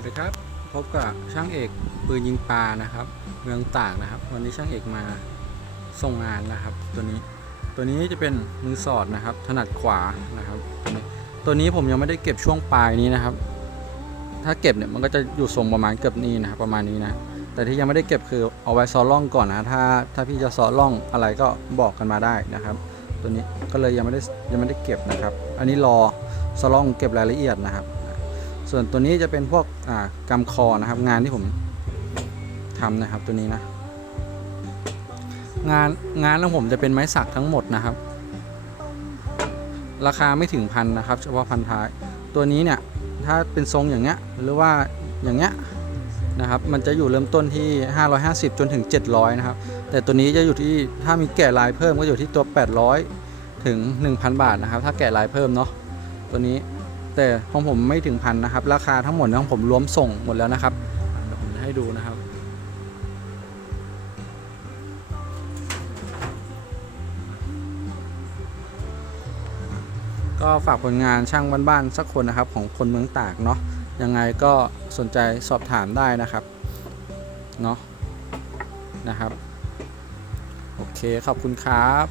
วัสดีครับ พบกับช่างเอกปืนยิงปลานะครับ เมืองตากนะครับ วันนี้ช่างเอกมาส่งงานนะครับ ตัวนี้ตัวนี้จะเป็นมือสอดนะครับ ถนัดขวานะครับตัวนี้ตัวนี้ผมยังไม่ได้เก็บช่วงปลายนี้นะครับ ถ้าเก็บเนี่ยมันก็จะอยู่ทรงประมาณเกือบนี้นะครับประมาณนี้นะแต่ที่ยังไม่ได้เก็บคือเอาไว้ซอล่องก่อนนะถ้าถ้าพี่จะซอล่องอะไรก็บอกกันมาได้นะครับ ตัวนี้ก็เลยยังไม่ได้ยังไม่ได้เก็บนะครับ อันนี้รอซอล่องเก็บรายละเอียดนะครับ ส่วนตัวนี้จะเป็นพวกอ่ากำคอนะครับ งานที่ผมทำนะครับตัวนี้นะ งานงานของผมจะเป็นไม้สักทั้งหมดนะครับ ราคาไม่ถึงพันนะครับ เฉพาะพันท้าย ตัวนี้เนี่ยถ้าเป็นทรงอย่างเงี้ยหรือว่าอย่างเงี้ยนะครับ มันจะอยู่เริ่มต้นที่ 550 จนถึง 700 นะครับ แต่ตัวนี้จะอยู่ที่ถ้ามีแกะลายเพิ่มก็อยู่ที่ตัว 800 ถึง 1,000 บาทนะครับ ถ้าแกะลายเพิ่มเนาะตัวนี้ แต่ของผมไม่ถึงพันนะครับ ราคาทั้งหมดของผมรวมส่งหมดแล้วนะครับเดี๋ยวผมจะให้ดูนะครับ ก็ฝากผลงานช่างบ้านๆสักคนนะครับ ของคนเมืองตากเนาะยังไงก็สนใจสอบถามได้นะครับเนาะนะครับ โอเค ขอบคุณครับ